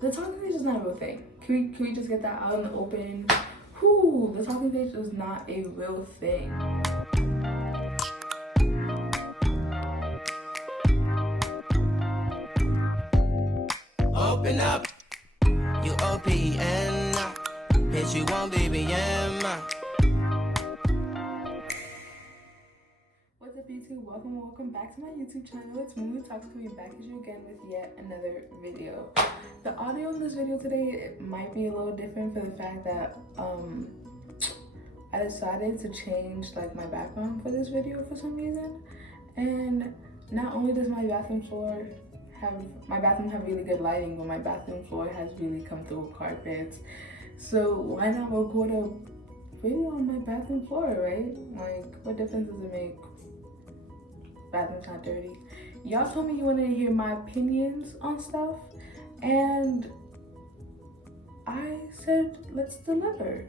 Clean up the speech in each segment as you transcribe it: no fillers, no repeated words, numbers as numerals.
The talking stage is not a real thing. Can we just get that out in the open? Whoo, the talking stage is not a real thing. Open up, you OPN, bitch, you won't BBM. What's up, YouTube? Welcome back to my YouTube channel. It's Muyang Ijeoma coming back at you again with yet another video. The audio in this video today, it might be a little different for the fact that I decided to change like my background for this video for some reason. And not only does my bathroom have really good lighting, but my bathroom floor has really comfortable carpets. So why not record a video on my bathroom floor, right? Like, what difference does it make? Bathroom's not dirty. Y'all told me you wanted to hear my opinions on stuff, and I said let's deliver.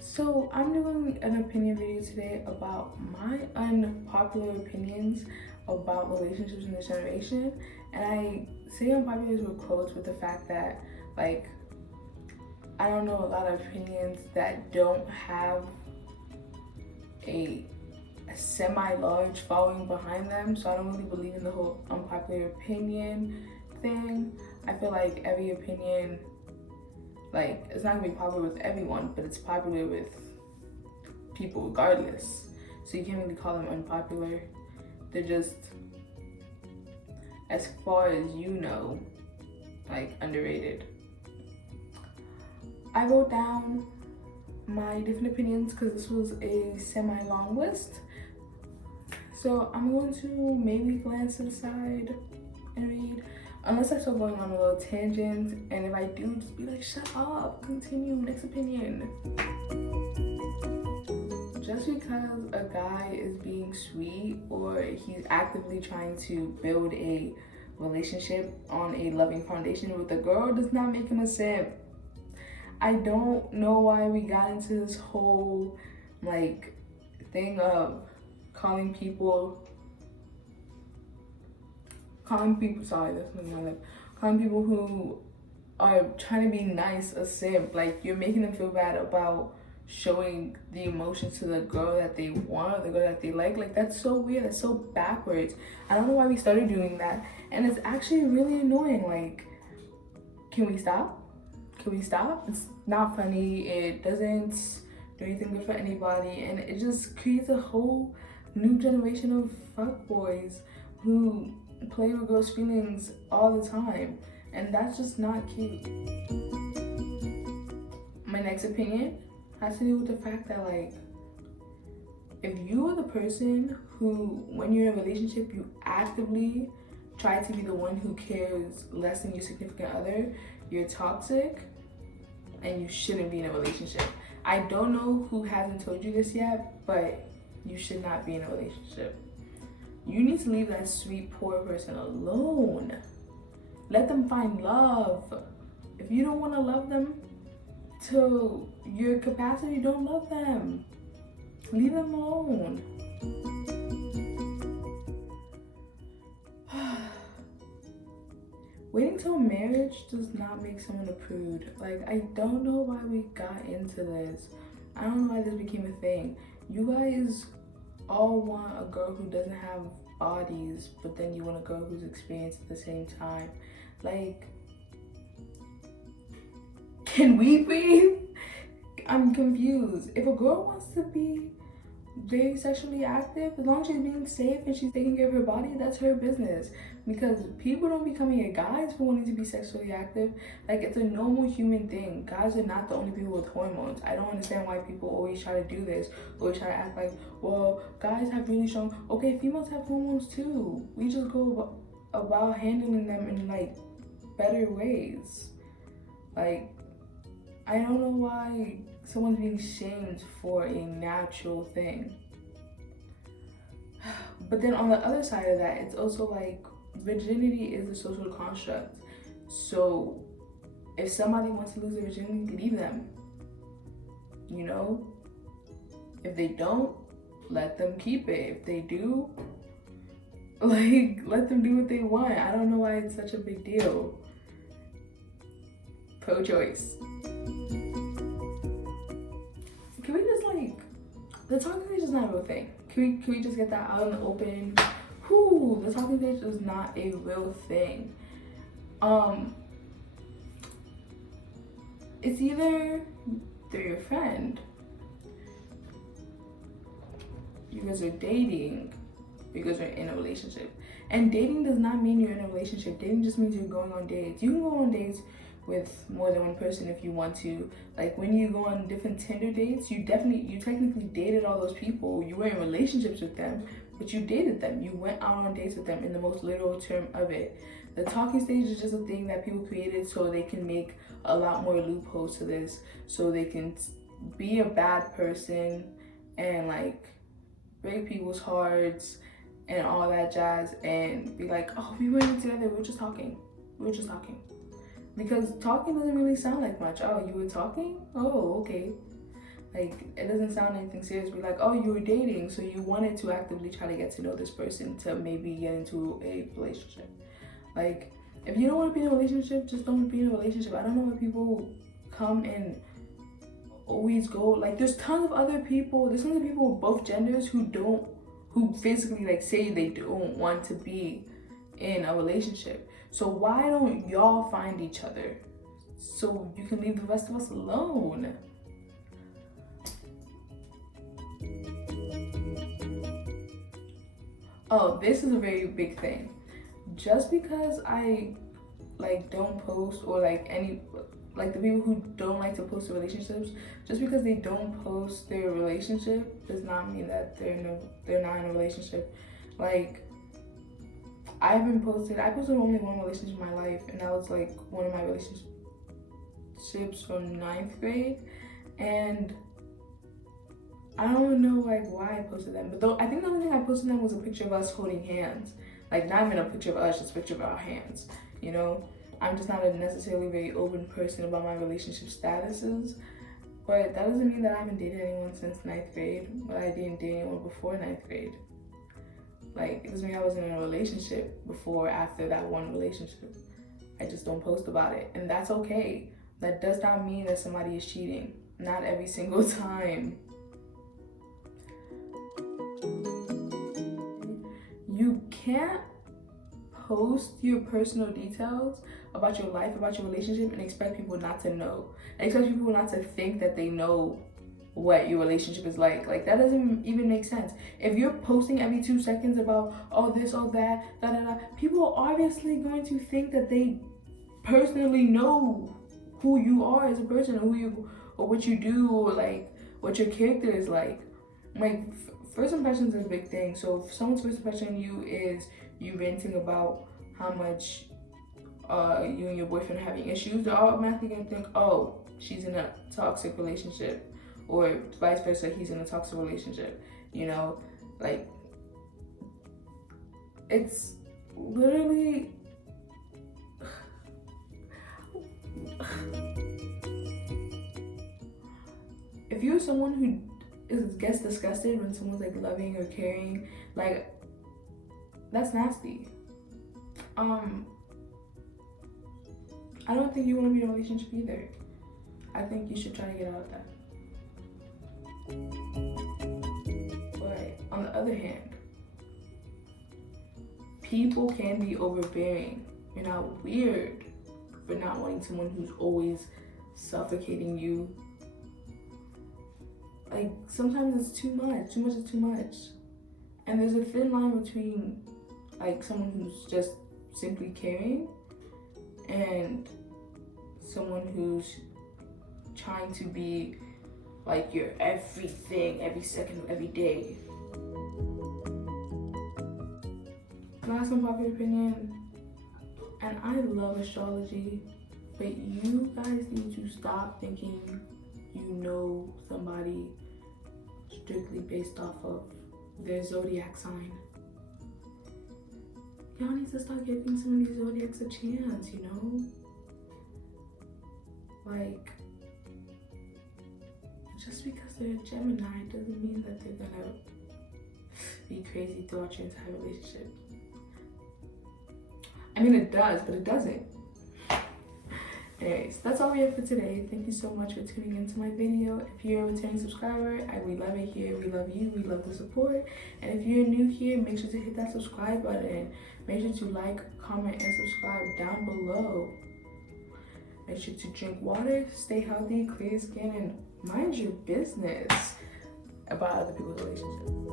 So I'm doing an opinion video today about my unpopular opinions about relationships in this generation. And I say unpopular with quotes with the fact that, like, I don't know a lot of opinions that don't have a semi-large following behind them, so I don't really believe in the whole unpopular opinion thing. I feel like every opinion, like, it's not gonna be popular with everyone, but it's popular with people regardless. So you can't really call them unpopular. They're just, as far as you know, like, underrated. I wrote down my different opinions because this was a semi-long list. So I'm going to maybe glance to the side and read, unless I start going on a little tangent, and if I do, just be like, shut up, continue, next opinion. Just because a guy is being sweet or he's actively trying to build a relationship on a loving foundation with a girl does not make him a simp. I don't know why we got into this whole like thing of calling people who are trying to be nice a simp. Like, you're making them feel bad about showing the emotions to the girl that they want or the girl that they like. Like, that's so weird. That's so backwards. I don't know why we started doing that, and it's actually really annoying. Like, can we stop? It's not funny. It doesn't do anything good for anybody, and it just creates a whole new generation of fuckboys who play with girls' feelings all the time, and that's just not cute. My next opinion has to do with the fact that, like, if you are the person who, when you're in a relationship, you actively try to be the one who cares less than your significant other, you're toxic and you shouldn't be in a relationship. I don't know who hasn't told you this yet, but you should not be in a relationship. You need to leave that sweet, poor person alone. Let them find love. If you don't want to love them to your capacity, don't love them. Leave them alone. Waiting till marriage does not make someone a prude. Like, I don't know why we got into this. I don't know why this became a thing. You guys all want a girl who doesn't have bodies, but then you want a girl who's experienced at the same time. Like, can we breathe? I'm confused. If a girl wants to be very sexually active, as long as she's being safe and she's taking care of her body, that's her business. Because people don't be coming at guys for wanting to be sexually active. Like, it's a normal human thing. Guys are not the only people with hormones. I don't understand why people always try to do this, always try to act like, well, guys have really strong, okay, females have hormones too. We just go about handling them in, like, better ways. Like, I don't know why someone's being shamed for a natural thing. But then on the other side of that, it's also like, virginity is a social construct. So if somebody wants to lose their virginity, leave them. You know? If they don't, let them keep it. If they do, like, let them do what they want. I don't know why it's such a big deal. pro-choice. Can we just like, the talking stage is not a real thing. Can we just get that out in the open? Whoo, the talking stage is not a real thing. It's either they're your friend, you guys are dating, you guys are in a relationship. And dating does not mean you're in a relationship. Dating just means you're going on dates. You can go on dates with more than one person if you want to. Like when you go on different Tinder dates, you technically dated all those people. You were in relationships with them, but you dated them. You went out on dates with them in the most literal term of it. The talking stage is just a thing that people created so they can make a lot more loopholes to this, so they can be a bad person and like break people's hearts and all that jazz and be like, oh, we weren't together, we were just talking. Because talking doesn't really sound like much. Oh, you were talking? Oh, okay. Like, it doesn't sound anything serious. Be like, oh, you were dating, so you wanted to actively try to get to know this person to maybe get into a relationship. Like, if you don't want to be in a relationship, just don't be in a relationship. I don't know why people come and always go, like, there's tons of people of both genders who basically like say they don't want to be in a relationship. So why don't y'all find each other so you can leave the rest of us alone? Oh, this is a very big thing. Just because I like don't post, or like the people who don't like to post their relationships, just because they don't post their relationship does not mean that they're not in a relationship. Like, I posted only one relationship in my life, and that was like one of my relationships from 9th grade, and I don't know like why I posted them, but though I think the only thing I posted them was a picture of us holding hands. Like, not even a picture of us, just a picture of our hands, you know? I'm just not a necessarily very open person about my relationship statuses, but that doesn't mean that I haven't dated anyone since 9th grade, but I didn't date anyone before 9th grade. Like, it doesn't mean I wasn't in a relationship before or after that one relationship. I just don't post about it, and that's okay. That does not mean that somebody is cheating. Not every single time. You can't post your personal details about your life, about your relationship, and expect people not to know. Expect people not to think that they know what your relationship is like. Like, that doesn't even make sense. If you're posting every 2 seconds about all this, all that, people are obviously going to think that they personally know who you are as a person, or what you do, or like what your character is like. Like, first impressions is a big thing. So if someone's first impression of you is you ranting about how much you and your boyfriend are having issues, they're automatically gonna think, oh, she's in a toxic relationship, or vice versa, he's in a toxic relationship. You know, like, it's literally if you're someone who gets disgusted when someone's like loving or caring, like, that's nasty. I don't think you want to be in a relationship either. I think you should try to get out of that. But on the other hand, people can be overbearing. You're not weird for not wanting someone who's always suffocating you. Like, sometimes it's too much. Too much is too much. And there's a thin line between like someone who's just simply caring and someone who's trying to be like your everything, every second of every day. Last unpopular opinion, and I love astrology, but you guys need to stop thinking you know somebody strictly based off of their zodiac sign. Y'all need to start giving some of these zodiacs a chance, you know? Like, just because they're a Gemini doesn't mean that they're gonna be crazy throughout your entire relationship. I mean, it does, but it doesn't. Anyways, that's all we have for today. Thank you so much for tuning into my video. If you're a returning subscriber, we love it here. We love you. We love the support. And if you're new here, make sure to hit that subscribe button. Make sure to like, comment, and subscribe down below. Make sure to drink water, stay healthy, clear skin, and mind your business about other people's relationships.